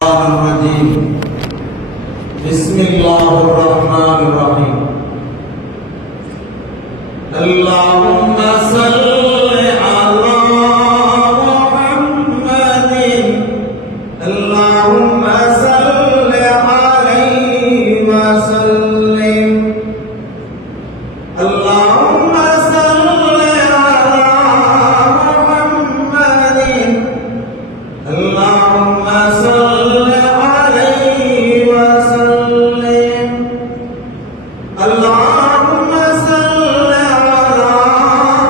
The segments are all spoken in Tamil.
الرجيم بسم الله الرحمن الرحيم اللهم صل على محمد اللهم صل عليه وسلم اللهم صل على محمد اللهم صل عليه وسلم اللهم صل على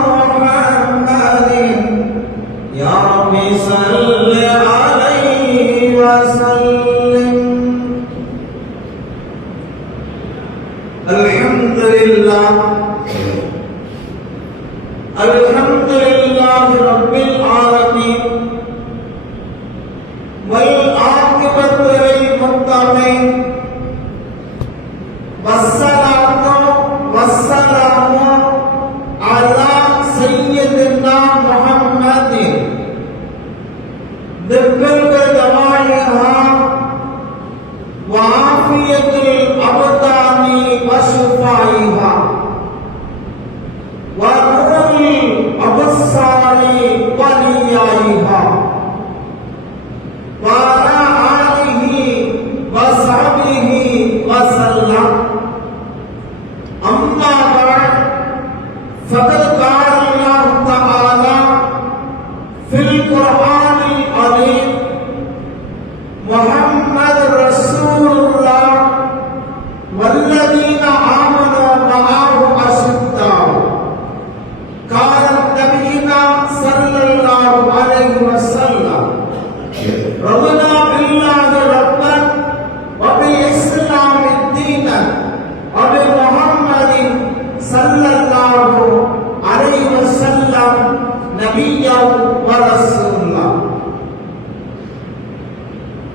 محمد يا رب صل عليه وسلم الحمد لله رب العالمين والعاقبة للمتقين والصلاة والسلام على سيدنا محمد طب الدوائها وعافية الأبدان وشفائها ونور الأبصار وليائها وعلى آله وصحبه وسلم أما بعد فقد قال الله تعالى في القرآن العظيم محمد رسول الله والذين آمنوا معه أشداء قال نبينا صلى الله عليه وسلم رضنا بالله ربا وبالإسلام دينا وبمحمد صلى الله عليه وسلم نبيا ورسولا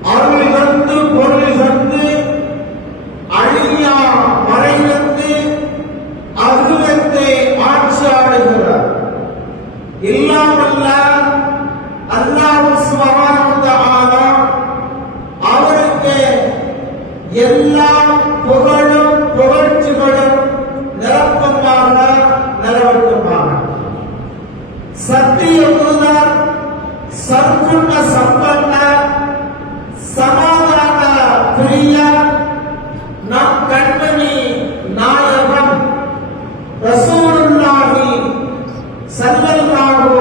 அருள் தந்து பொருள் தந்து அழியா மறைந்து அகிலத்தை ஆட்சியாடுகிறார் இல்லாமல்ல அல்லாஹ் சுப்ஹானஹு வ தஆலா அவருக்கு எல்லா புகழும் புகழ்ச்சிகளும் நிரப்பமாக நிலவட்டுமாக சத்திய தூதர் சர்க்குண சம்பன்ன சமாதான பிரிய நம் கண்மணி நாயகம் ரசூலுல்லாஹி ஸல்லல்லாஹு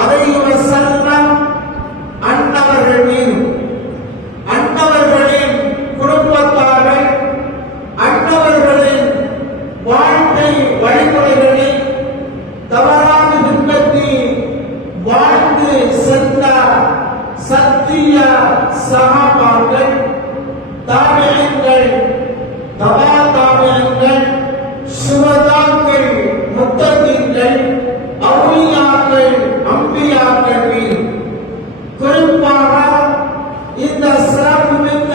அலைஹி வஸல்லம் அன்னவர்களின் குடும்பத்தார்கள் அன்னவர்களின் வாழ்க்கை வழிமுறைகளை தவறான பின்பற்றி வாழ்ந்து சென்ற சத்திய சஹாபாக்கள் தாபிஈன்கள் தபா தாபிஈன்கள் சுஹதாக்கள் முத்தகீன்கள் அவுலியாக்கள் அம்பியாக்கள் குறிப்பாக இந்த சிறப்புமிக்க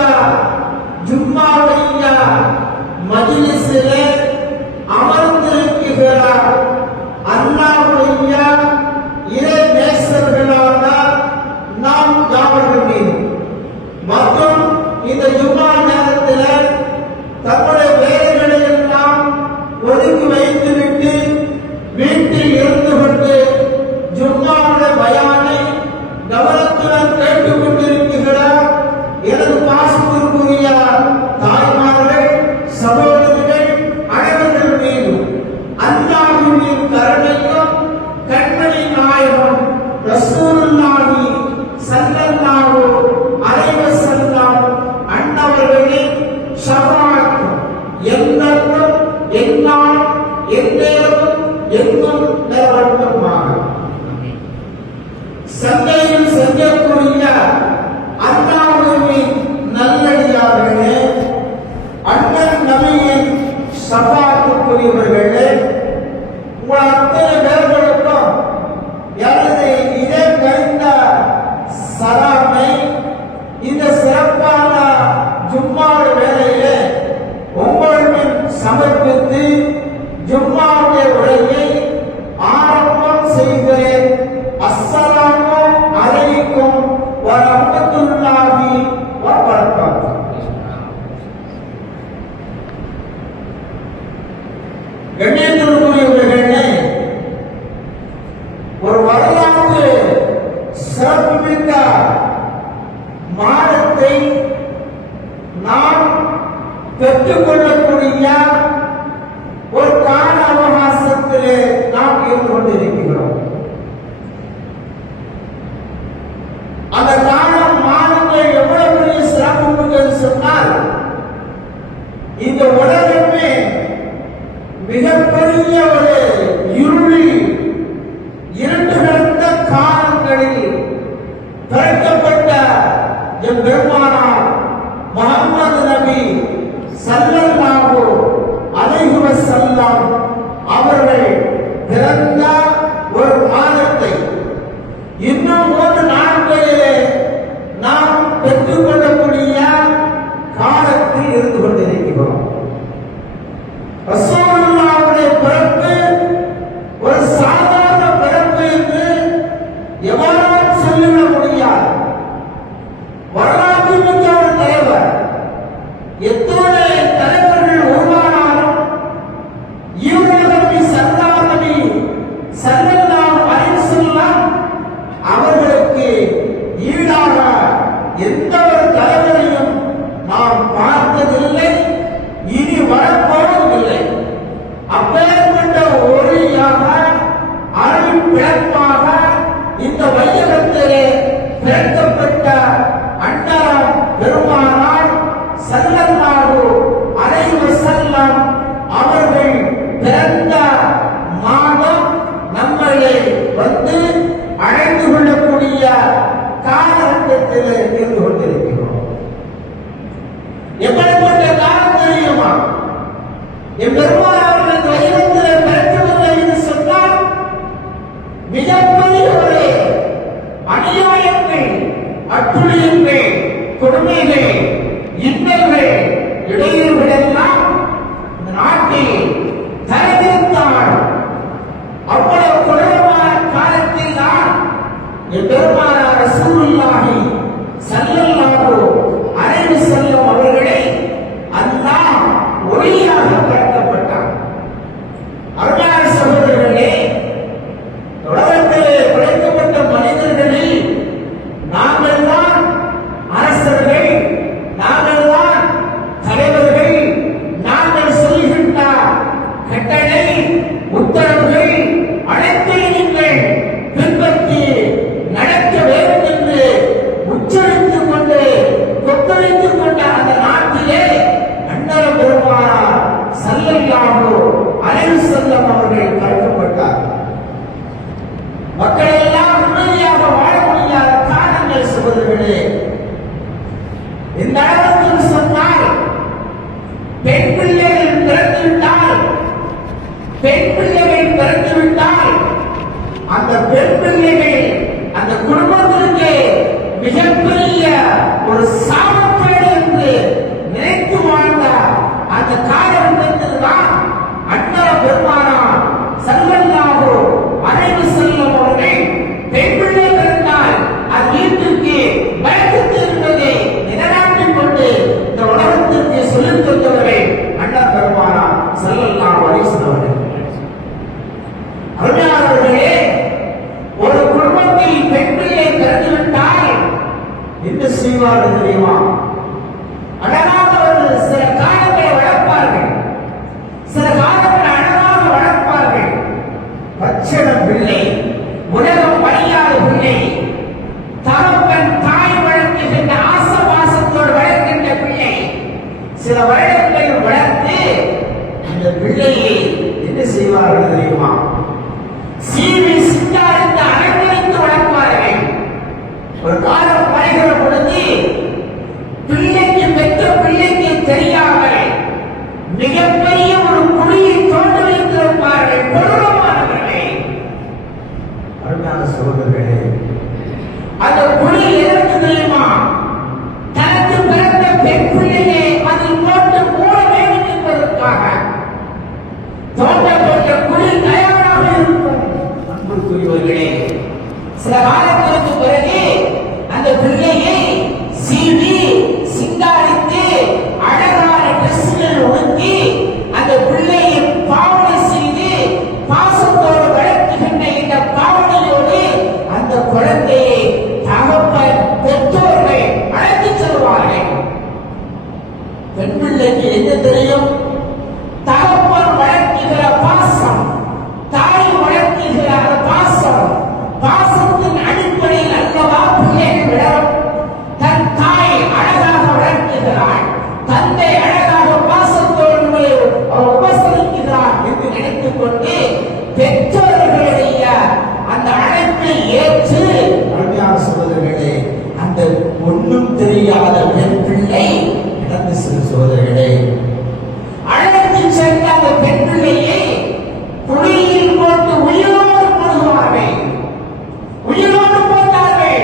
ஜும்மாவுடைய மஜ்லிஸிலே அமர்ந்திருக்கிற அல்லாஹ்வுடைய இறை நேசர்களான நாம் யாவர்களும் மற்றும் இந்த ஜும்மா நேரத்தில் தங்களுடைய வேலைகளை எல்லாம் ஒதுக்கி மாதத்தை நாம் பெற்றுக்கொள்ளக்கூடிய ஒரு கால அவகாசத்திலே நாம் இருந்து கொண்டிருக்கிறோம். அந்த காலம் மாதங்கள் எவ்வளவு பெரிய சிரமம் என்று சொன்னால், இந்த உலகமே மிகப்பெரிய ஒரு இருளில் இரண்டு கிடந்த காலங்களில் பிறக்கப்பட்ட எம் பெருமானார் முஹம்மது நபி ஸல்லல்லாஹு அலைஹி வஸல்லம் அவர்கள் பிறந்த ஒரு மாதத்தை இன்னும் 3 நாட்களிலே நாம் பெற்றுக்கொள்ளக்கூடிய காலத்தில் இருந்து கொண்டிருக்கிறோம். ரசூலுல்லாஹ்வுடைய பிறப்பு ஒரு சாதாரண பிறப்பு என்று எவராலும் சொல்லிவிட முடியாது. வரலாற்று மிக்க ஒரு தலைவர். எத்தனை தலைவர்கள் உருவானாலும் இவர்கள் ஸல்லல்லாஹு அலைஹி வஸல்லம் அவர்களுக்கு ஈடாக எந்த ஒரு தலைவரையும் நாம் பார்த்ததில்லை, இனி வரப்போவதில்லை. அப்பேற்பட்ட ஒளியாக அருள் பிறப்பாக இந்த வையகத்திலே பிறக்கப்பட்ட அண்ணார் பெருமானார் ஸல்லல்லாஹு அலைஹி வஸல்லம் அவர்கள் பிறந்த மாதம் நம்மளை வந்து அழைத்து கொள்ளக்கூடிய காலகட்டத்தில் இருந்து கொண்டிருக்கிறோம். எப்படிப்பட்ட காலம் தெரியுமா? என் பெருமாள் அவர்கள் வைரத்தில் பிறக்கவில்லை என்று சொன்னால் மிகப்பெரிய ஒரு அநியாயங்கள், அட்டுழியங்கள், கொடுமைகள், இன்னல்கள், இடையூறுகள் எல்லாம் இந்த நாட்டில் தலைவிரித்தாள். அவ்வளவு கொடூரமான காலத்தில் தான் என் பெருமானார் ரசூலுல்லாஹி ஸல்லல்லாஹு அலைஹி வஸல்லம் அவர்களை அல்லாஹ் ஒளியாக படைக்கப்பட்டார். அருமையான சகோதரர்களே, உலகத்திலே படைக்கப்பட்ட மனிதர்களில் நாங்கள் தான் அரசர்கள், நாங்கள் தான் தலைவர்கள். நாங்கள் சொல்கின்ற கட்டளை, உத்தரவுகள் அனைத்தையும் நீங்கள் பின்பற்றி நடக்க வேண்டும் என்று உச்சரித்துக் கொண்டு கொத்தளித்துக் கொண்ட அந்த நாட்டிலே அண்ணல் பெருமானார் ஸல்லல்லாஹு அலைஹி வஸல்லம் அவர்கள் படைக்கப்பட்டார். மக்கள் எல்லாம் உண்மையாக வாழ முடியாத காரணங்கள் சகோதரர்களே, இந்த அளவுக்கு சொன்னால் பெண் பிள்ளைகள் பிறந்துவிட்டால் அந்த பெண் பிள்ளைகள் அந்த குடும்பத்திற்கு மிகப்பெரிய ஒரு சாபக்கேடு என்று நினைத்து வாழ்ந்த அந்த காலகட்டத்தில் தான் அண்ணல் பெருமானார் ஸல்லல்லாஹு அலைஹி வஸல்லம் அவர்கள் பெண் பிள்ளை பிறந்தால் அது வீட்டுக்கு பயக்கத்து என்பதை நிலைநாட்டிக் கொண்டு இந்த உலகத்திற்கு சொல்லித் தந்தவர்கள் அண்ணல் பெருமானார் ஸல்லல்லாஹு அலைஹி வஸல்லம் அவர்கள். அருமையானவர்களே, ஒரு குடும்பத்தில் பெண் பிள்ளை பிறந்துவிட்டால் என்ன செய்வார்கள் தெரியுமா? அழகாக ஒரு சில காலங்களை வளர்ப்பார்கள், சில காலங்கள் அழகாக வளர்ப்பார்கள். பச்சள பிள்ளை, உலகம் அறியாத பிள்ளை, தகப்பன் தாய் வளர்க்கின்ற ஆசபாசத்தோடு வளர்க்கின்ற பிள்ளை சில வருடங்கள் வளர்த்து அந்த பிள்ளையை என்ன செய்வார்கள் தெரியுமா? சீவி சித்தாரித்து அலங்கரித்து வளர்ப்பார்கள். ஒரு காலம் வருகிற பொழுது பிள்ளைக்கு பெற்ற பிள்ளை முடியாத பெண் பிள்ளை நடந்து செல்லும் சோதரர்களே, அழைத்து சென்ற அந்த பெண் பிள்ளையை குழியில் போட்டு உயிரோடு போடுவார்கள், உயிரோடு போட்டார்கள்,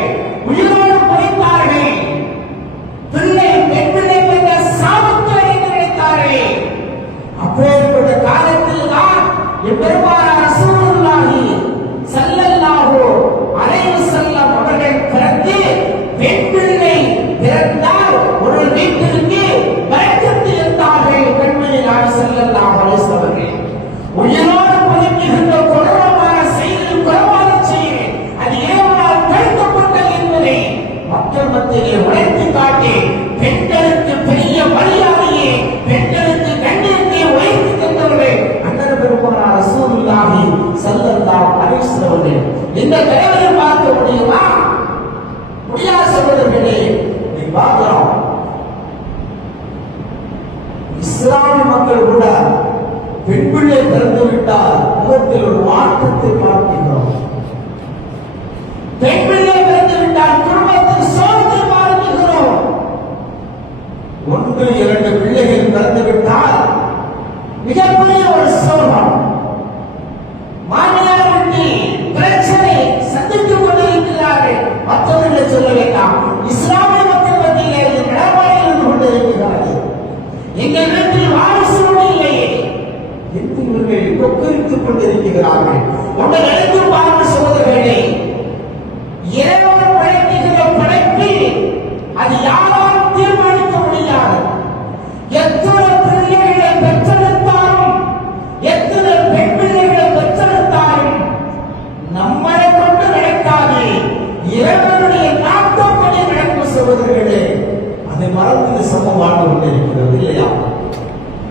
உயிரோடு புதைத்தார்கள். பிள்ளை பெண் பிள்ளை பெற்ற சாபத்தை நினைத்தார்கள். அப்பேற்பட்ட காலத்தில் தான் எம்பெருமானார் ரசூலுல்லாஹி ஸல்லல்லாஹு அலைஹி வஸல்லம் அவர்கள் பிறந்து பெண் பிள்ளை பிறந்தால் ஒரு வீட்டிற்கு பரக்கத்து இருந்தார்கள். பெண்மணி நாயகம் ஸல்லல்லாஹு அலைஹி வஸல்லம் அவர்கள் உயிரோடு புதைக்கின்ற கொடூரமான செய்தி, கொடூரமான செய்தி, அது ஏவலால் தடுக்கப்பட்டது என்பதை மக்கள் மத்தியிலே உழைத்து காட்டி பெண்களுக்கு பெரிய மரியாதையை, பெண்களுக்கு கண்ணியத்தை உயர்த்தி தந்தவர்கள் அண்ணன் பெருமானார் ரசூலுல்லாஹி ஸல்லல்லாஹு அலைஹி வஸல்லம் அவர்கள். இந்த தலைவரை பார்க்க முடியுமா? முடியாத சகோதரர்களே, நீ பார்க்கிறோம் இஸ்லாமிய மக்கள் கூட பெண் பிள்ளை பிறந்து விட்டால் முகத்தில் ஒரு மாற்றத்தை பார்க்கிறோம். பெண் பிள்ளை பிறந்து விட்டால் குடும்பத்தில் சோதனை பார்க்கிறோம். 1-2 பிள்ளைகள் பிறந்து விட்டால் மிகப்பெரிய ஒரு சோகம். மாமியார் வீட்டில் பிரச்சனை சந்தித்துக் கொண்டிருக்கிறார்கள். மற்றவர்களை சொல்ல வேண்டாம், இஸ்லாமிய மக்கள் மத்தியிலே நடமாடி இருந்து கொண்டிருக்கிறார்கள். எங்கள் வீட்டில் வாரிசு இல்லையே என்று இவர்கள் கொக்கரித்துக் கொண்டிருக்கிறார்கள். ஒன்றை எடுத்து பார்க்க சகோதரர்களே, இறைவன் படைக்கிற படைப்பில் அது யாராலும் தீர்மானிக்க முடியாது. எத்தனை பிள்ளைகளை பெற்றெடுத்தாலும், எத்தனை பெண் பிள்ளைகளை பெற்றெடுத்தாலும் நம்மளை கொண்டு நடக்காது. இறைவனுடைய நாட்டப்படி நடக்கும் சகோதரர்களே. அதை மறந்து சமம் வாழ்ந்து கொண்டிருக்கிறது இல்லையா?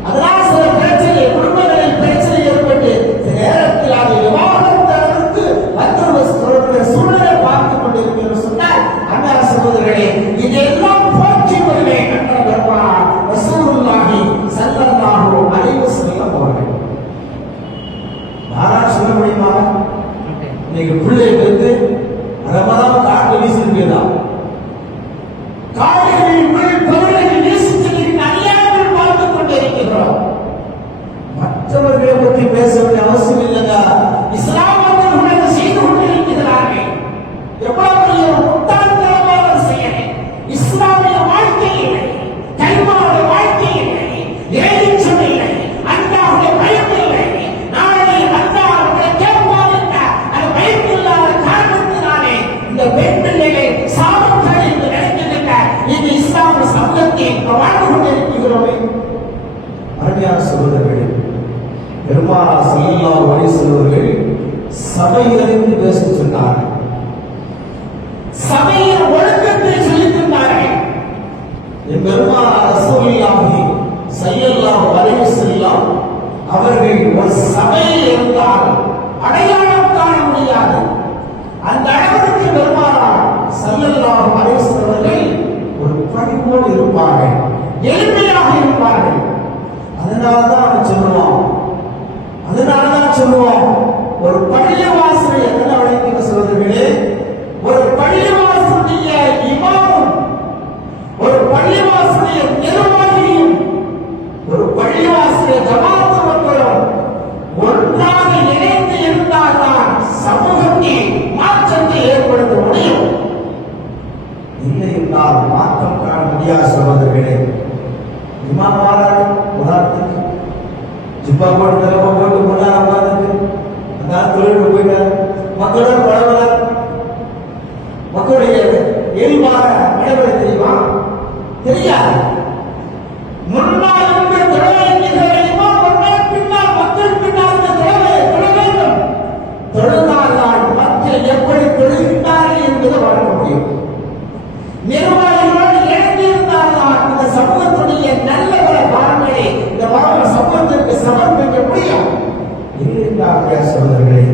அதனால் சில பிரச்சனை, குடும்பங்களில் பிரச்சனை ஏற்பட்டு நேரத்தில் அது விவாகரத்து வந்து சூழலை பார்த்துக் கொண்டிருக்கிறது சொன்னால், அண்ணா சகோதரர்களே, இதெல்லாம் போற்றி வருவேன் அண்ணன் பெருமானார் ரசூலுல்லாஹி ஸல்லல்லாஹு அலைஹி வஸல்லம் அவர்கள். யாரால் சொல்ல முடியுமா? இன்னைக்கு பிள்ளை வந்து ரமதான் காட்டு வீசிருக்கிறதா, காடுகளில் பொருள்களில் வீசிச்சிருக்கிற அநியாயங்கள் பார்த்துக் கொண்டிருக்கிறோம். மற்றவர்களை பற்றி பேச வேண்டிய அவசியம் இல்லைங்க. இஸ்லாமியர்கள் செய்து கொண்டிருக்கிறார்கள். எவ்வளவு பெரிய முட்டாள்தனமான செயல்! இஸ்லாமிய வாழ்க்கை இல்லை, கைமாவுடைய வாழ்க்கை இல்லை, ஏறிச்சம் இல்லை, அல்லாஹ்வுடைய பயம் இல்லை. நாளை அல்லாஹ் அவர்களை கேட்பார் என்ற அந்த பயம் இல்லாத காரணத்தினாலே இந்த பெண் பிள்ளைகள் சாபங்கள் என்று நினைக்கின்ற இந்த இஸ்லாமிய சமூகத்தில் வாழ்ந்து கொண்டிருக்கிறோமே. அருமையான சகோதரர்களே, பெருமானார் ஸல்லல்லாஹு அலைஹி வஸல்லம் அவர்கள் சபையிலிருந்து பேச சொன்னார்கள். சபையின் ஒழுக்கத்தை சொல்லித் தந்தார்கள். பெருமானார் ரசூலுல்லாஹி ஸல்லல்லாஹு அலைஹி வஸல்லம் அவர்கள் ஒரு சபையில் இருந்தால் அடையாளம் காண முடியாது. அந்த அளவிற்கு பெருமானார் ஸல்லல்லாஹு அலைஹி வஸல்லம் அவர்கள் ஒரு பணிவோடு இருப்பார்கள், எளிமையாக இருப்பார்கள். அதனாலதான் சொல்லுவோம் ஒரு பள்ளிவாசலை என்ன வழங்கின சகோதரர்களே, ஒரு பள்ளிவாசலுடைய இமாமும், ஒரு பள்ளிவாசலுடைய நிர்வாகியும், ஒரு பள்ளிவாசலுடைய ஜமாத்து மக்களும் ஒன்றாக இணைந்து இருந்தால்தான் சமூகத்தில் மாற்றத்தை ஏற்படுத்த முடியும். இல்லை என்றால் மாற்றம் காண முடியாத சகோதரர்களே. இமாம் வாராரு, உதாரணத்துக்கு ஜிப்பா போட்டு தலைமை போட்டு கொண்டாட உட்கார்ந்துட்டு அந்த தொழிலுக்கு போயிட்டார். மக்களோட பழகிறார். மக்களுடைய இயல்பாக நடைமுறை தெரியுமா? தெரியாது. முன்னால் இருந்து தொழிலாளிகளா பின்னால் மக்கள் பின்னால் தொழில் வேண்டும். தொழுதால்தான் மக்கள் எப்படி தொழுகின்றார்கள் என்பதை வழங்க முடியும். நிர்வாகிகளோடு இணைந்திருந்தால்தான் இந்த சமூகத்துடைய நல்ல பல பாடங்களை இந்த சமூகத்திற்கு சமர்ப்பிக்க முடியும். இருக்கிறார்கள் சகோதரர்களே.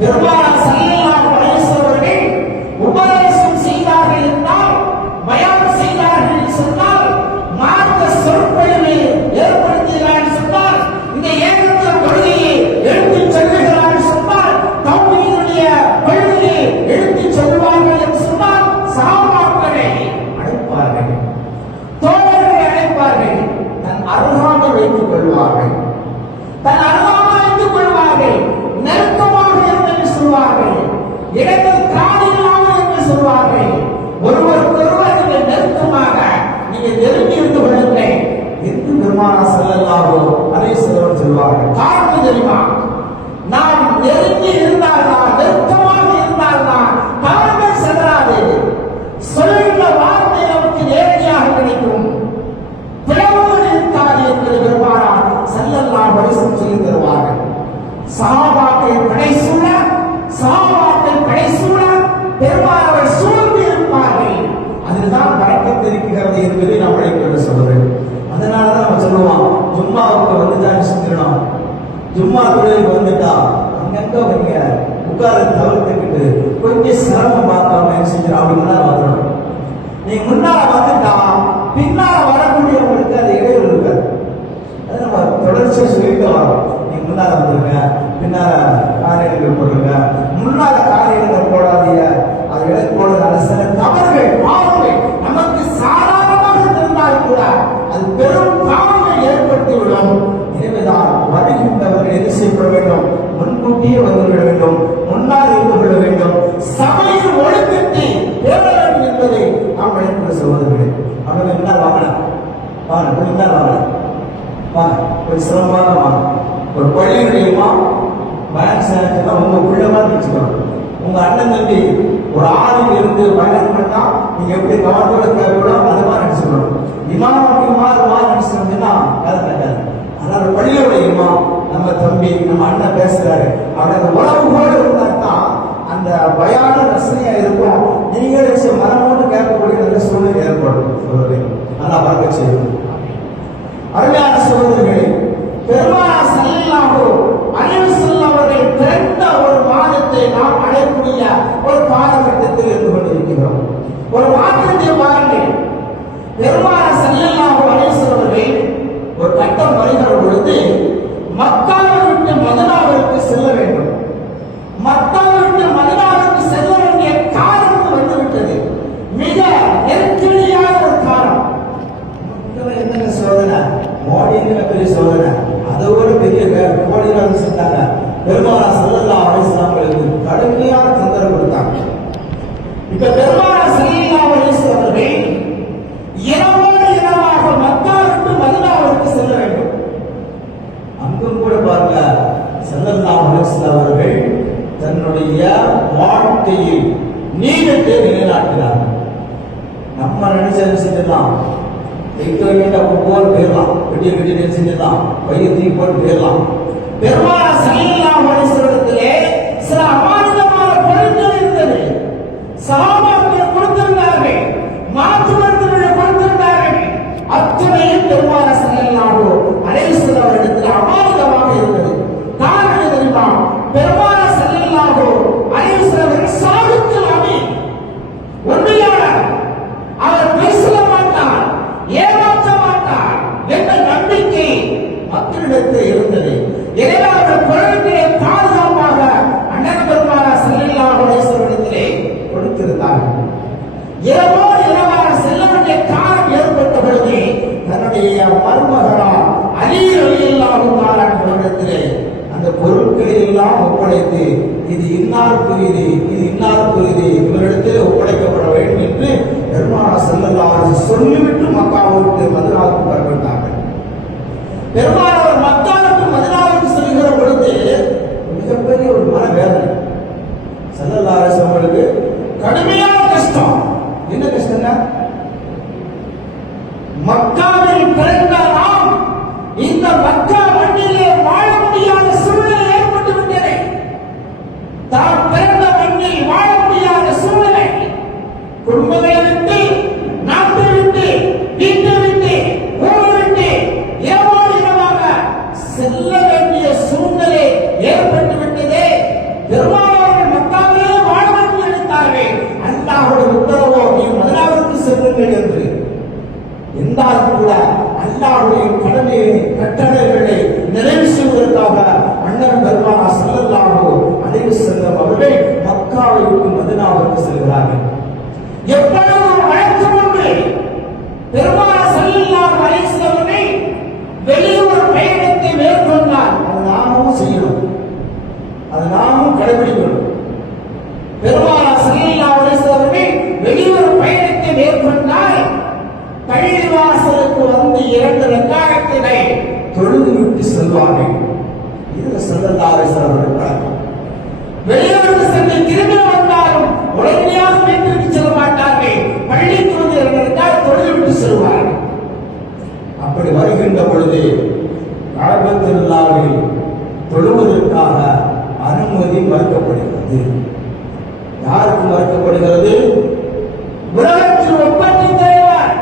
பெருமானார் ஸல்லல்லாஹு அலைஹி வஸல்லம் அவர்கள் உபதேசம் செய்தார்கள் என்றால், பயான் செய்தார்கள் சொன்னால் எப்படி தெரியுமா? நாம் நெருங்கி இருந்தால்தான், நெருக்கமாக இருந்தால்தான் காரணம் செல்லாது. சொல்லுகிற வார்த்தை நமக்கு நேரடியாக கிடைக்கும். பிளவுகள் இருக்காது என்று பெருமானார் ஸல்லல்லாஹு அலைஹி வஸல்லம் சொல்லி தருவார்கள். சஹாபாக்கள் படைசூழ பெருமானார் சூழ்ந்து இருப்பார்கள். அதுதான் பரக்கத் இருக்கிறது என்பதை நாம் விளக்கிவிட சொல்றேன். அதனாலதான் நம்ம சொல்லுவோம், ஜும்மாவுக்கு வந்துட்டா செஞ்சிடணும். ஜும்மா தொழிலுக்கு வந்துட்டா அங்கங்க வைங்க உட்கார தவிர்த்துக்கிட்டு கொஞ்சம் சிரமம் பார்க்காம என்ன செஞ்சிடும் அப்படின்னா வந்துடணும். நீங்க முன்னால வந்துட்டா பின்னால வரக்கூடியவங்களுக்கு அது இடையூறு இருக்காது. அது நம்ம தொடர்ச்சியா சொல்லிட்டு வரோம். நீங்க முன்னால வந்துருங்க, பின்னால காரியங்கள் போடுங்க, முன்னால காரியங்கள் போடாதீங்க. அது இடம் போடுறதால சில தவறுகள் பாவங்கள் நமக்கு சாதாரணமாக தெரிந்தால் கூட அது பெரும் பாவங்கள் ஏற்படுத்திவிடும். எனவேதான் வருகின்றவர்கள் எது செய்யப்பட வேண்டும்? முன்கூட்டியே வந்துவிட வேண்டும், முன்னால் இருந்து கொள்ள வேண்டும், சபையில் ஒழுக்கத்தை பேர வேண்டும் என்பதை நாம் விளக்கிற சகோதரர்களே. அவங்க முன்னால் வாங்கலாம், வாங்க கொஞ்சம் முன்னால் வாங்கலாம், வாங்க கொஞ்சம் சிரமமாக வாங்க. ஒரு பள்ளியுடையமா பயன் சேனத்துலாம் உங்க உள்ளமா வச்சுக்கணும். உங்க அண்ணன் தம்பி ஒரு ஆளில் இருந்து பயணம் பண்ணா நீங்க எப்படி கவனத்தோட கேட்கணும் அது மாதிரி நினைச்சுக்கணும். இமாமா நினைச்சோம்னா கதை கட்டாது. அதனால பள்ளியோட இமாம் நம்ம தம்பி நம்ம அண்ணன் பேசுறாரு அவரோட உணவு கூட இருந்தா தான் அந்த பயான ரசனையா இருக்கும். நீங்களே மரமோடு கேட்கக்கூடிய நல்ல சூழ்நிலை ஏற்படும். சொல்றது நல்லா பார்க்க செய்யும். அருமையான சகோதரர்களே, பெருமானார் ஸல்லல்லாஹு அலைஹி வஸல்லம் அவர்கள் பிறந்த ஒரு மாதத்தை நாம் அடையக்கூடிய ஒரு காலகட்டத்தில் இருந்து கொண்டிருக்கிறோம். ஒரு மாற்றத்தை பாருங்கள். பெருமானார் ஸல்லல்லாஹு அலைஹி வஸல்லம் அவர்கள் ஒரு கட்டம் வருகிற பொழுது மக்காவை விட்டு மதீனாவிற்கு செல்ல வேண்டும். மக்காவை விட்டு மதீனாவிற்கு செல்ல வேண்டிய காலம் வந்துவிட்டது. மிக நெருக்கடியான ஒரு காலம். என்னங்க சோதனை? மோடிங்கிற பெரிய சோதனை, அதோட பெரிய மோடியில வந்து செஞ்சாங்க. பெருமானார் ஸல்லல்லாஹு அலைஹி வஸல்லம் அவர்களுக்கு கடுமையான தொந்தரவு கொடுத்தாங்க. இப்ப பெருமானார் ஸல்லல்லாஹு அலைஹி வஸல்லம் அவர்கள் இரவோடு இரவாக மக்கா விட்டு மதீனாவிற்கு செல்ல வேண்டும். அங்கும் கூட பாருங்க, ஸல்லல்லாஹு அலைஹி வஸல்லம் அவர்கள் தன்னுடைய வாழ்க்கையில் நீதத்தை நிலைநாட்டினார். நம்ம நினைச்சது செஞ்சிடலாம், போர் போயிடலாம், வெட்டி வெட்டி செஞ்சிடலாம், பைய தூக்கி போட்டு போயிடலாம். பெருமானார் ஸல்லல்லாஹு அலைஹி வஸல்லத்திலே சில அமானிதமான பொருட்கள் இருந்தது. சஹாபாக்கள் கொடுத்திருந்தார்கள், மாற்று மருத்துவர்கள் கொடுத்திருந்தார்கள். அத்துணையும் பெருமானார் ஸல்லல்லாஹு அலைஹி வஸல்லம் அவர்களிடத்தில் அமானிதமாக இருந்தது. காரணம் தெரியுமா? பெருமானார் ஸல்லல்லாஹு அலைஹி வஸல்லம் சாதுக்குல் அமீன், உண்மையாளர். அவர் பொய் சொல்ல மாட்டார், ஏமாற்ற மாட்டார் என்ற நம்பிக்கை மக்களிடத்தில் இருந்தது. எனவே அவர்கள் பொருட்களை பாதுகாப்பாக அண்ணன் பெருமானார் ஸல்லல்லாஹு அலைஹி வஸல்லத்திலே கொடுத்திருந்தார்கள். இரவோடு இரவாக செல்ல வேண்டிய காலம் ஏற்பட்ட பொழுது தன்னுடைய மருமகனார் அலி ரலியல்லாஹு தஆலா அவர்களிடத்திலே அந்த பொருட்களை எல்லாம் ஒப்படைத்து இது இன்னாருக்குரியது, இது இன்னாருக்குரியது, இவரிடத்தில் ஒப்படைக்கப்பட வேண்டும் என்று பெருமானார் ஸல்லல்லாஹு அலைஹி வஸல்லம் சொல்லிவிட்டு மக்காவுக்கு மதீனாவுக்கு புறப்பட்டார்கள். பெருமானார் மக்காவுக்கு மதீனாவுக்கு செல்கிற பொழுது மிகப்பெரிய ஒரு மனவேதனை. ஸல்லல்லாஹு அலைஹி வஸல்லம் அவர்களுக்கு கடுமையான கஷ்டம். என்ன கஷ்டங்க? மக்காவில் பிறந்த நாம் இந்த மக்கா மண்ணிலே வாழ முடியாத சூழ்நிலை ஏற்பட்டு விட்டது. தான் பிறந்த மண்ணில் வாழ முடியாத சூழ்நிலை, குடும்பங்களை விட்டு, நாட்டை விட்டு, வீட்டை விட்டு, ஊரை விட்டு இரவோடு இரவாக செல்ல வேண்டிய சூழ்நிலை ஏற்பட்டு விட்டது. பெருமானார் மக்காவிலே வாழ வேண்டும் நினைத்தார்கள். அல்லாஹ்வுடைய உத்தரவோ நீ மதீனாவுக்கு செல்லுங்கள் என்று. இருந்தாலும் கூட அல்லாஹ்வுடைய கடமையை கட்டளைகளை நிறைவு செய்வதற்காக அண்ணன் பெருமானார் ஸல்லல்லாஹு அலைஹி வஸல்லம் அவர்கள் மக்காவை விட்டு மதீனாவுக்கு செல்கிறார்கள். எப்பொழுது வழக்கம் உண்டு, பெருமானார் ஸல்லல்லாஹு அலைஹி வஸல்லம் அவர்கள் வெளியூர் பயணத்தை மேற்கொண்டால் அதை நாமும் செய்யணும், அதை நாமும் கடைபிடிக்கணும். பெருமானார் ஸல்லல்லாஹு அலைஹி வஸல்லம் அவர்கள் வெளியூர் பயணத்தை மேற்கொண்டால் பள்ளிவாசலுக்கு வந்து 2 ரக்காஅத்தினை தொழுது விட்டு செல்வார்கள். இது ஸல்லல்லாஹு அலைஹி வஸல்லம் பழக்கம். வெளியூருக்கு சென்று திரும்பி வந்தாலும் உடனடியாக வீட்டிற்கு செல்ல மாட்டார்கள். பள்ளி தொழுகிறார், தொழில் விட்டு செல்வார்கள். அப்படி வருகின்ற பொழுது கஅபத்துல்லாஹில் தொழுவதற்காக அனுமதி மறுக்கப்படுகிறது. யாருக்கு மறுக்கப்படுகிறது? உலகத்தில் ஒப்பற்ற தலைவர்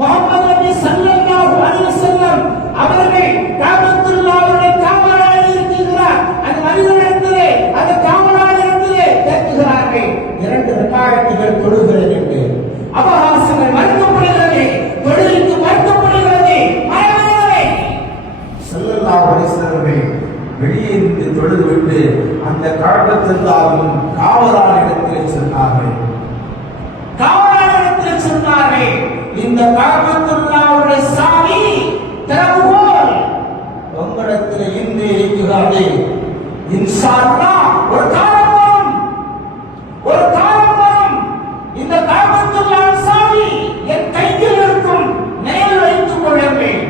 முஹம்மது நபி ஸல்லல்லாஹு அலைஹி வஸல்லம் அவர்கள் கஅபத்துல்லாஹ்வுடைய காவலாளி இருக்கிறார். அந்த மனிதனிடத்திலே, அந்த காவலாளரிடத்திலே கேட்கிறார்கள், 2 ரக்காயத்துகள் தொழுகிறேன் என்று. அவகாசங்கள் மறுக்கப்படுகிறது, தொழுகைக்கு மறுக்கப்படுகிறது. மறவாதே ஸல்லல்லாஹு அலைஹி வஸல்லம் வெளியே இருந்து தொழுதுவிட்டு அந்த கஅபத்துல்லாஹ்வின் காவலாளரிடத்திலே சொன்னார்கள். காவலாளரிடத்திலே சொன்னார்கள், இந்த கஅபத்துல்லாஹ்வுடைய சாவி திறவுகோல் உங்களிடத்தில் இன்று இருக்கிறது. இன்ஷா அல்லாஹ் ஒரு காலம் வரும், ஒரு காலம் வரும், இந்த கஅபத்துல்லாஹ் சாவி என் கையில் இருக்கும், நினைவில் வைத்துக் கொள்ளுங்கள்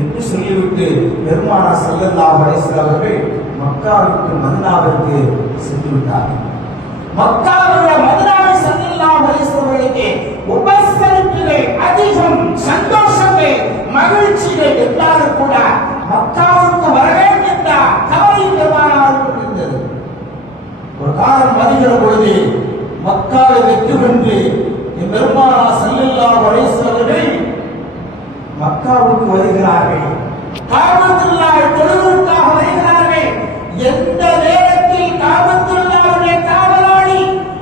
என்று சொல்லிவிட்டு பெருமானார் ஸல்லல்லாஹு அலைஹி வஸல்லம் அவர்கள் மக்காவிற்கு மதீனாவிற்கு சென்று விட்டார்கள். மக்காவுடைய மதீனாவை ஸல்லல்லாஹு அலைஹி வஸல்லம் உபசரிப்புகள் அதிகம், சந்தோஷங்கள், மகிழ்ச்சிகள் எல்லாரும் கூட மக்காவுக்கு வர வேண்டும் என்ற கவலை பெருமானாருக்கு இருந்தது. ஒரு காலம் வருகிற பொழுது மக்காவை வெற்றி கொண்டு பெருமானார் ஸல்லல்லாஹு அலைஹி வஸல்லம் மக்காவுக்கு வருகிறார்கள். கஅபத்துல்லாஹ் தொழுவதற்காக வருகிறார்கள். எந்த நேரத்தில் கஅபத்துல்லாஹ்வுடைய காவலாளி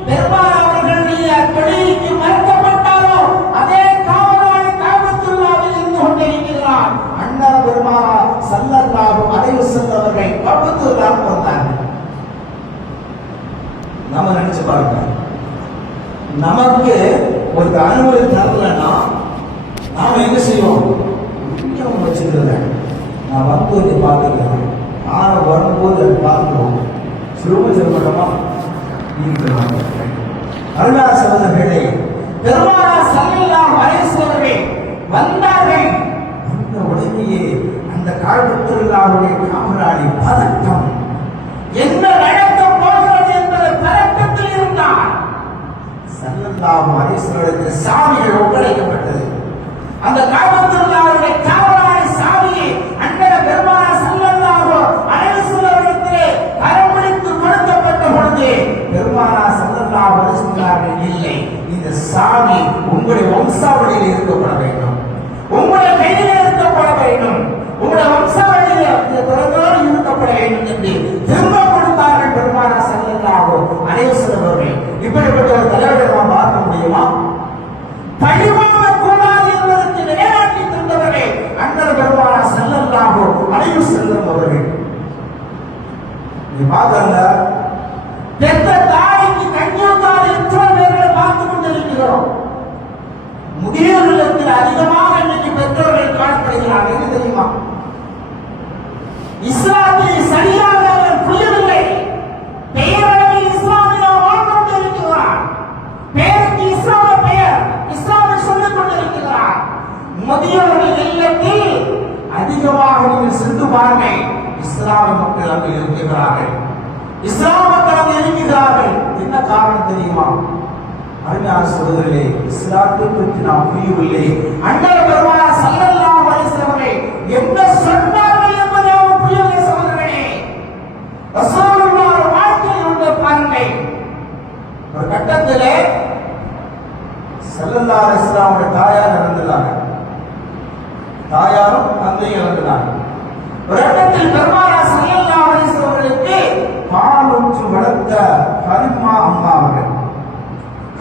பெருமானார் அவர்களுடைய தொழுகைக்கு மறுக்கப்பட்டாரோ அதே காவலாளி கஅபத்துல்லாஹ்வில் இருந்து கொண்டிருக்கிறார். அண்ணன் பெருமானார் ஸல்லல்லாஹு அலைஹி வஸல்லம் அவர்கள் கஅபத்துல்லாஹ் வந்தார்கள். நம்ம நினைச்சு பாருங்க, நமக்கு ஒரு அனுமதி தரலன்னா நாம என்ன செய்வோம்? முக்கியம் வச்சுக்கிறேன், நான் வந்து பார்த்துக்கிறேன், நான் வரும்போது அதை பார்க்கிறோம், சுரும செல்வமா இருக்கிறாங்க. அருளார் சகோதரர்களே, பெருமானார் ஸல்லல்லாஹு அலைஹி வஸல்லம் வந்தார்கள். அந்த உடனேயே அந்த கஅபத்துல்லாஹ்வுடைய காவலாளி பதட்டம், என்ன நடக்கப் போகிறது என்பதை பதட்டத்தில் இருந்தார். ஸல்லல்லாஹு அலைஹி வஸல்லம் சாவிகள் ஒப்படைக்கப்பட்டது. அந்த கஅபத்துல்லாஹ்வுடைய காவலாளி சாவியை அண்ணன் பெருமானார் ஸல்லல்லாஹு அலைஹி வஸல்லம் கரம் பிடித்து கொடுக்கப்பட்ட பொழுது பெருமானார் ஸல்லல்லாஹு அலைஹி வஸல்லம் இல்லை, இந்த சாவி உங்களுடைய வம்சாவளியில் இருக்கப்பட வேண்டும், உங்களுடைய கையில் இருக்கப்பட வேண்டும், உங்களுடைய வம்சாவளியில் தொடர்ந்து இருக்கப்பட வேண்டும் என்று திரும்ப கொடுத்தார்கள் பெருமானார் ஸல்லல்லாஹு அலைஹி வஸல்லம் அவர்கள். இப்படிப்பட்ட ஒரு தலைவரை நாம் பார்க்க முடியுமா? பழிவாங்க கூடாது என்பதற்கு நிலைநாட்டி தந்தவர்கள் அண்ணன் பெருமானார் ஸல்லல்லாஹு அலைஹி வஸல்லம் அவர்கள். நீ பாருங்க, பெற்ற தாய்க்கு கண்ணியத்தால் எத்தனை பேர்களை பார்த்துக் கொண்டிருக்கிறோம். முதியோர்களுக்கு அதிகமாக இன்னைக்கு பெற்றோர்கள் காணப்படுகிறார்கள். என்ன தெரியுமா? இஸ்லாத்தை சரியாக புரியவில்லை. பெயரளவில் இஸ்லாமில் வாழ்ந்து கொண்டிருக்கிறார், பேருக்கு இஸ்லாம பெயர், இஸ்லாமை சொல்லிக் கொண்டிருக்கிறார். முதியோர்கள் இல்லத்தில் அதிகமாக நீங்கள் சென்று பாருங்கள், இஸ்லாமிய மக்கள் அங்கு இருக்கிறார்கள், இஸ்லாம மக்கள் அங்கு இருக்கிறார்கள். என்ன காரணம் தெரியுமா? அருமையான சகோதரர்களே, இஸ்லாத்தை பற்றி நாம் புரியவில்லை. அண்ணன் பெருமானார் ஸல்லல்லாஹு அலைஹி வஸல்லம் என்ன சொன்னார்கள் என்பதை நாம் புரியவில்லை. சகோதரர்களே, ரசூலுல்லாஹ் வாழ்க்கையை வந்து பாருங்கள். ஒரு கட்டத்திலே ஸல்லல்லாஹு அலைஹி வஸல்லம் தாயார் இறந்துட்டாங்க, தாயாரும் தந்தையும் இறந்துட்டாங்க. ஒரு இடத்தில் பெருமானார் ஸல்லல்லாஹு அலைஹி வஸல்லம் பாலூற்றி வளர்த்த ஹலிமா அம்மா அவர்கள்,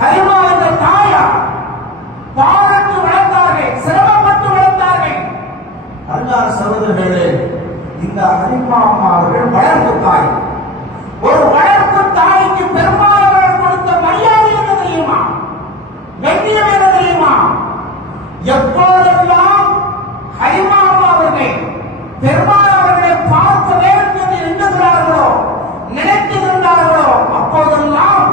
ஹலிமா என்ற தாயார் பாலூற்றி வளர்த்தார்கள், சிரமப்பட்டு வளர்த்தார்கள். அல்லாஹ் சகோதரர்களே, இந்த ஹலிமா அம்மா அவர்கள் வளர்ப்பு தாய். ஒரு வளர்ப்பு தாய்க்கு பெருமானார் கொடுத்த மரியாதை என்ன தெரியுமா? கண்ணியம் என்ன தெரியுமா? எப்போதெல்லாம் ஹலிமா அம்மா அவர்கள் பெருமானார் அவர்களை பார்க்க வேண்டும் என்று எண்ணுகிறார்களோ, நினைக்கின்றார்களோ, அப்போதெல்லாம்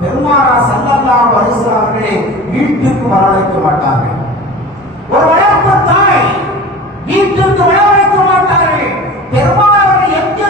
பெருமானார் ஸல்லல்லாஹு அலைஹி வஸல்லம் அவர்களை வீட்டுக்கு வரவழைக்க மாட்டார்கள். ஒரு வளர்ப்பு தாய் வீட்டுக்கு வரவழைக்க மாட்டார்கள். பெருமானார் அவர்கள் எங்கே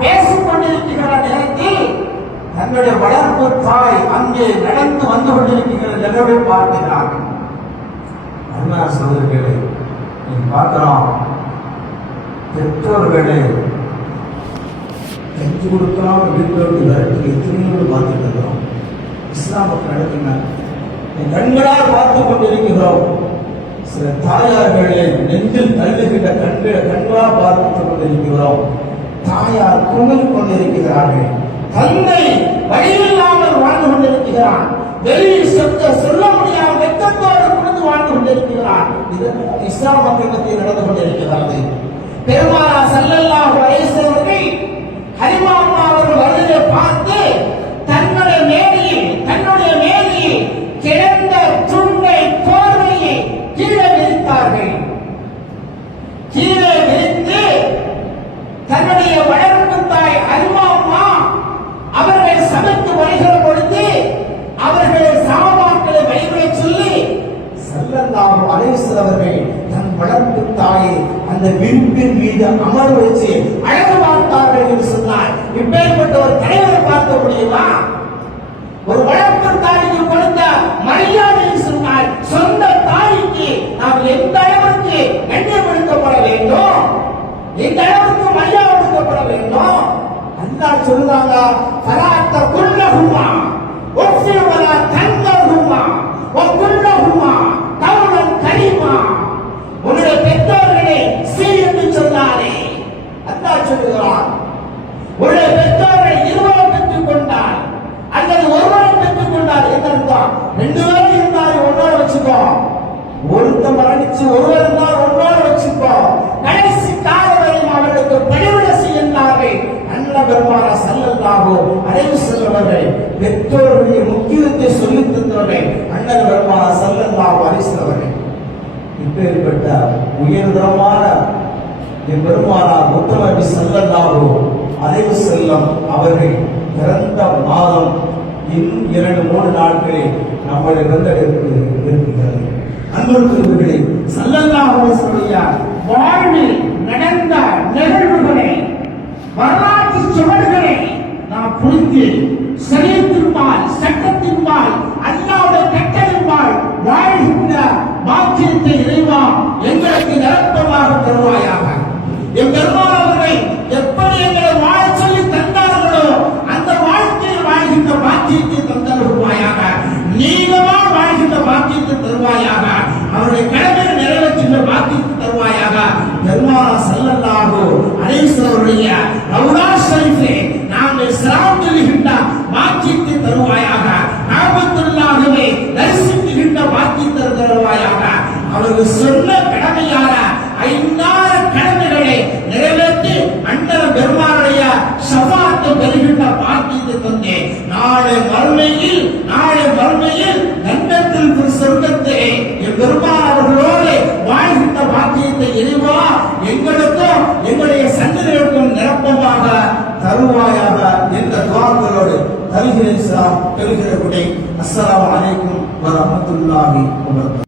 பேசிக் கொண்டிருக்கிற நேரத்தில் தன்னுடைய வளர்ப்பு தாய் அங்கே நடந்து வந்து கொண்டிருக்கிற நிகழ்வை பார்க்கிறார்கள். அண்ணா சகோதரர்களே, நீ பார்க்கிறோம், பெற்றோர்களே கஞ்சி கொடுக்காம வீட்டோடு விரட்டி எத்தனையோடு பார்த்துட்டு இருக்கிறோம். இஸ்லாமுக்கு நடத்தின கண்களால் பார்த்து கொண்டிருக்கிறோம். சில தாயார்களை நெஞ்சில் தள்ளுகின்ற கண்களாக பார்த்து கொண்டிருக்கிறோம். தாயார் குமரி கொண்டிருக்கிறார்கள். தந்தை வழியில்லாமல் வாழ்ந்து கொண்டிருக்கிறான். வெளியில் சொல்ல முடியாமல் வெட்கத்தோடு குறைந்து வாழ்ந்து கொண்டிருக்கிறான். இது இஸ்லாம் மக்களிடத்தில் நடந்து கொண்டிருக்கிறது. பெருமானார் ஸல்லல்லாஹு அலைஹி வஸல்லம் ஹலிமா அம்மா அவர்கள் வருவதை பார்த்து தன்னுடைய மேனியில் கிடந்த துண்டை கோர்வையை கீழே விரித்தார்கள். கீழே விரித்து தன்னுடைய வளர்ப்பு தாய் ஹலிமா அம்மா அவர்கள் சமைத்து வருகிற பொழுது அவர்களை சாபாக்களை வழிபட சொல்லி ஸல்லல்லாஹு அலைஹி வஸல்லம் அவர்கள் தன் வளர்ப்பு தாயை அந்த விருப்பின் மீது அமர வச்சு அழகு பார்த்தார்கள் என்று சொன்னார். இப்பேற்பட்ட ஒரு தலைவரை பார்க்க முடியுமா? ஒரு வளர்ப்பு தாய்க்கு கொடுத்த மரியாதை சொன்னால் சொந்த தாய்க்கு நாம் எந்த அளவுக்கு கண்ணியப்படுத்தப்பட வேண்டும், எந்த அளவுக்கு மரியாதை கொடுக்கப்பட வேண்டும். அல்லாஹ் சொல்றாங்க, ஃபலாத்த குல்லஹுமா உஃபிவலா தன்தஹுமா வகுல்லஹுமா கௌலன் கரீமா. உன்னுடைய பெற்றோர்களே சீ என்று சொன்னாரே, அல்லாஹ் சொல்கிறான், உன்னுடைய பெற்றோர்கள் இருவரை பெற்றுக் கொண்டார் அல்லது ஒருவரை பெற்றுக் கொண்டார். என்ன அர்த்தம்? ரெண்டு பேரும் இருந்தாரு ஒன்னோட வச்சுக்கோ. ஒருத்த மரணிச்சு ஒருவர் இருந்தால் ஒன்னோட வச்சுக்கோ. கடைசி காலம் வரையும் அவர்களுக்கு பணிவிட செய்கின்றார்கள். அண்ணன் பெருமானார் ஸல்லல்லாஹு அலைஹி வஸல்லம் அவர்கள் பெற்றோர்களுடைய முக்கியத்தை சொல்லித் தந்தவர்கள். அண்ணன் பெருமானார் ஸல்லல்லாஹு அலைஹி வஸல்லம் அவர்கள் இப்பேற்பட்ட உயர்தரமான பெருமானார் முத்தநபி ஸல்லல்லாஹு அலைஹி வஸல்லம் அவர்கள் பிறந்த மாதம் இன்னும் 2-3 நாட்களில் நம்முடைய இருக்கிறது. அன்புக்குரியவர்களே, ஸல்லல்லாஹு அலைஹி வஸல்லம் வாழ்வில் நடந்த நிகழ்வுகளை, வரலாற்று சுவடுகளை நாம் புரிந்து சரியத்தின்பால், சட்டத்தின்பால், அல்லாஹ்வுடைய கட்டளையின்பால் வாழ்கின்ற பாக்கியத்தை இறைவா எங்களுக்கு நிரப்பமாக தருவாயாக. என் பெருமாள் அவர்கள் எப்படி எங்களை வாழ சொல்லி தந்தார்களோ அந்த வாழ்க்கையில் வாழ்கின்ற பாக்கியத்தை தந்தருவாயாக. நீளமா வாழ்கின்ற பாக்கியத்தை தருவாயாக. அவருடைய கடமையை நிறைவேற்றுகின்ற பாக்கியத்தை தருவாயாக. பெருமானார் ஸல்லல்லாஹு அலைஹி வஸல்லம் அவருடைய ரவுலா ஷரீஃபே நாங்கள் ஸலாம் சொல்லுகின்ற பாக்கியத்தை தருவாயாக. காபத்துல்லாஹ்வை தரிசிக்கின்ற பாக்கியத்தை தருவாயாக. அவர்கள் சொன்ன கடமையான 5 கடமைகளை நிறைவேற்றி அண்ணன் பெருமானுடைய ஷஃபாஅத்தை பெறுகின்ற பாக்கியத்தை தந்தே நாளை மறுமையில் நன்னத்தில் சொர்க்கத்தை என் பெருமான் அவர்களோடு வாழ்கின்ற பாக்கியத்தை இறைவா எங்களுக்கும் எங்களுடைய சந்ததிகளுக்கும் நிரப்பமாக தருவாயாக என்ற துஆக்களோடு தருகிறேன். பெறுகிற விடை. அஸ்ஸலாமு அலைக்கும் வரஹ்மத்துல்லாஹி வபரகாத்துஹு.